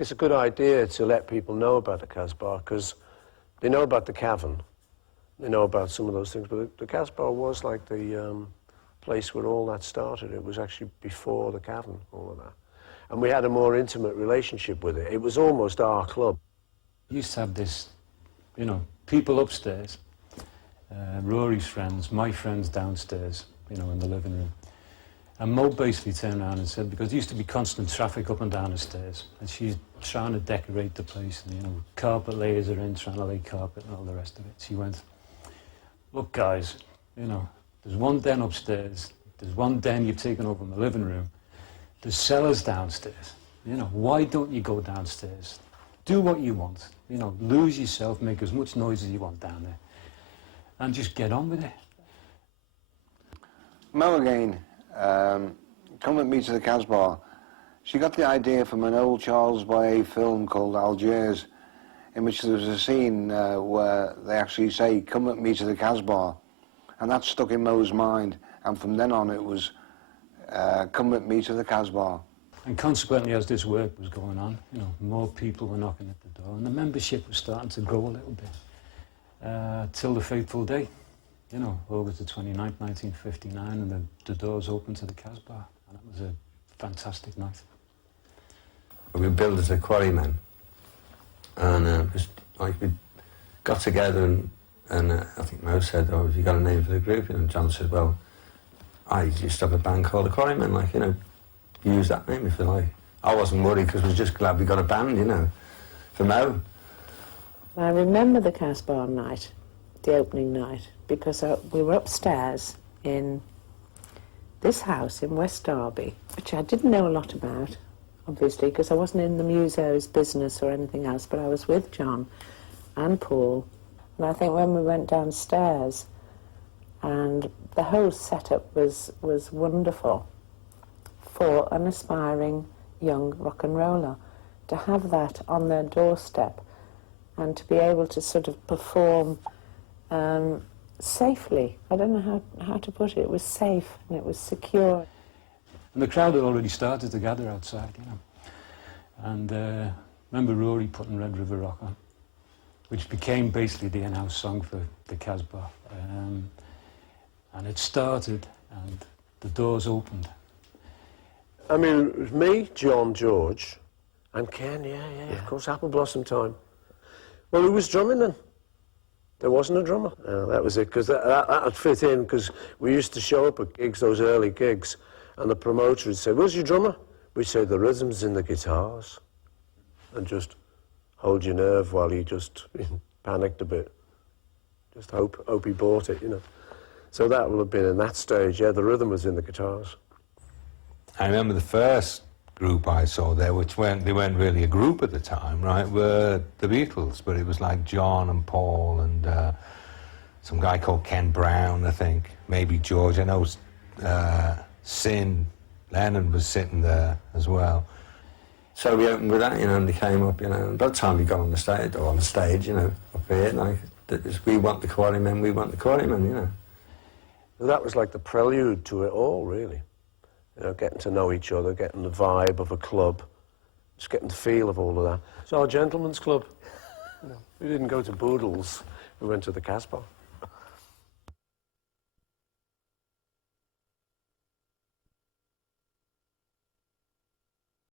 It's a good idea to let people know about the Casbah, because they know about the cavern, they know about some of those things, but the Casbah was like the place where all that started. It was actually before the cavern, all of that. And we had a more intimate relationship with it. It was almost our club. We used to have this, you know, people upstairs, Rory's friends, my friends downstairs, you know, in the living room. And Mo basically turned around and said, because there used to be constant traffic up and down the stairs, and she's trying to decorate the place, and, you know, carpet layers are in, trying to lay carpet and all the rest of it. She went, look, guys, you know, there's one den upstairs, there's one den you've taken over my living room, there's cellars downstairs. You know, why don't you go downstairs? Do what you want, you know, lose yourself, make as much noise as you want down there, and just get on with it. Mo again. Come with me to the Casbah. She got the idea from an old Charles Boyer film called Algiers, in which there was a scene where they actually say, come with me to the Casbah. And that stuck in Mo's mind. And from then on it was, come with me to the Casbah. And consequently, as this work was going on, you know, more people were knocking at the door, and the membership was starting to grow a little bit, till the fateful day. You know, August the 29th, 1959, and the doors opened to the Casbah, and it was a fantastic night. We built as a quarrymen, and just, like, we got together, and I think Mo said, oh, have you got a name for the group? And John said, well, I used to have a band called the Quarrymen, like, you know, use that name if you like. I wasn't worried because we were just glad we got a band, you know, for Mo. I remember the Casbah night, the opening night, because we were upstairs in this house in West Derby, which I didn't know a lot about, obviously, because I wasn't in the museo's business or anything else, but I was with John and Paul. And I think when we went downstairs, and the whole setup was wonderful for an aspiring young rock and roller, to have that on their doorstep and to be able to sort of perform safely. I don't know how to put it. It was safe and it was secure. And the crowd had already started to gather outside, you know. And remember Rory putting Red River Rock on, which became basically the in-house song for the Casbah. And it started, and the doors opened. I mean, it was me, John, George, and Ken, yeah. Of course, Apple Blossom time. Well, who was drumming then? There wasn't a drummer. That was it, because that would fit in, because we used to show up at gigs, those early gigs, and the promoter would say, where's your drummer? We'd say, the rhythm's in the guitars. And just hold your nerve while he just panicked a bit. Just hope he bought it, you know. So that would have been in that stage, yeah, the rhythm was in the guitars. I remember the first group I saw there, they weren't really a group at the time, right, were the Beatles, but it was like John and Paul and some guy called Ken Brown, I think, maybe George. I know Lennon was sitting there as well. So we opened with that, you know, and they came up, you know, and by the time we got on the stage, you know, up here, like, we want the Quarrymen, we want the Quarrymen, you know. Well, that was like the prelude to it all, really. You know, getting to know each other, getting the vibe of a club, just getting the feel of all of that. It's our gentleman's club. You know, we didn't go to Boodles, we went to the Casbah.